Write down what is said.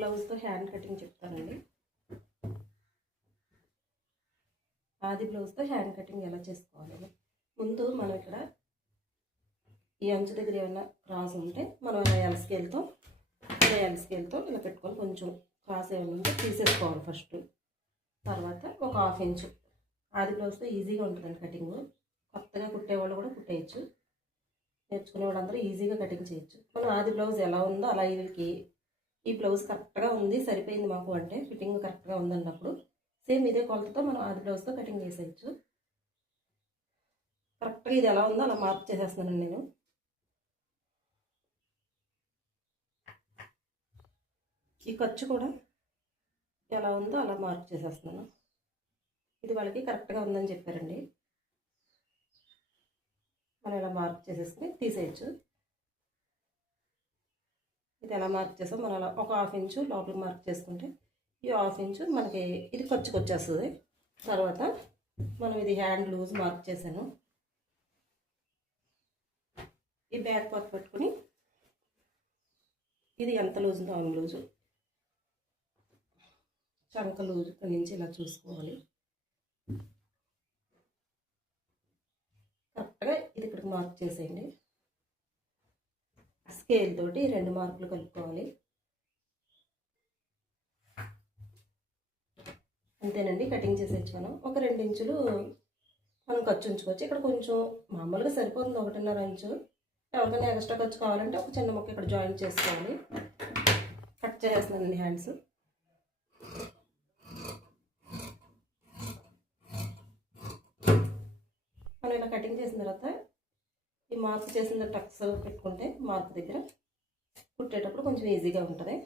బ్లౌజ్తో hand cutting చెప్తానండి. ఆది బ్లౌజ్తో hand cutting ఎలా చేసుకోవాలి. ముందు మనం ఇక్కడ ఈ అంచు దగ్గర ఏమైనా క్రాస్ ఉంటే మనం ఎల్ స్కేల్తో ఇలా పెట్టుకొని కొంచెం క్రాస్ ఏమైనా ఉంటే తీసేసుకోవాలి ఫస్ట్. తర్వాత ఒక 1/2 ఇంచు ఆది బ్లౌజ్తో ఈజీగా ఉంటుందండి కటింగ్. కొత్తగా కుట్టేవాళ్ళు కూడా కుట్టేయచ్చు, నేర్చుకునే వాళ్ళందరూ ఈజీగా కటింగ్ చేయొచ్చు. మనం ఆది బ్లౌజ్ ఎలా ఉందో అలా వీళ్ళకి ఈ బ్లౌజ్ కరెక్ట్గా ఉంది, సరిపోయింది మాకు అంటే ఫిట్టింగ్ కరెక్ట్గా ఉందన్నప్పుడు సేమ్ ఇదే కొలతతో మనం ఆది బ్లౌజ్తో కటింగ్ చేసేయచ్చు. కరెక్ట్గా ఇది ఎలా ఉందో అలా మార్క్ చేసేస్తున్నాను నేను. ఈ ఖర్చు కూడా ఎలా ఉందో అలా మార్క్ చేసేస్తున్నాను. ఇది వాళ్ళకి కరెక్ట్గా ఉందని చెప్పారండి. మనం ఇలా మార్క్ చేసేసుకుని తీసేయచ్చు. ఇది ఎలా మార్క్ చేసాం మనం అలా ఒక 1/2 ఇంచు లోపలికి మార్క్ చేసుకుంటే ఈ 1/2 ఇంచు మనకి ఇది ఖర్చుకు వచ్చేస్తుంది. తర్వాత మనం ఇది హ్యాండ్ లూజ్ మార్క్ చేశాను. ఈ బ్యాక్ పార్ట్ పెట్టుకుని ఇది ఎంత లూజ్ ఉందో ఆర్మ్ లూజు, చంక లూజు నుంచి ఇలా చూసుకోవాలి. కరెక్ట్గా ఇది ఇక్కడికి మార్క్ చేసేయండి. స్కేల్ తోటి 2 మార్కులు కలుపుకోవాలి. అంతేనండి, కటింగ్ చేసేయచ్చు. మనం ఒక 2 ఇంచులు మనం ఖర్చు ఉంచుకోవచ్చు. ఇక్కడ కొంచెం మామూలుగా సరిపోతుంది 1.5 ఇంచు. ఎవరికైనా ఎక్స్ట్రా ఖర్చు కావాలంటే ఒక చిన్న ముక్క ఇక్కడ జాయిన్ చేసుకోవాలి. కట్ చేసేస్తున్నానండి హ్యాండ్స్. మనం ఇలా కటింగ్ చేసిన తర్వాత ఈ మార్క్ చేసిన టక్స్ పెట్టుకుంటే మార్క్ దగ్గర కుట్టేటప్పుడు కొంచెం ఈజీగా ఉంటుంది.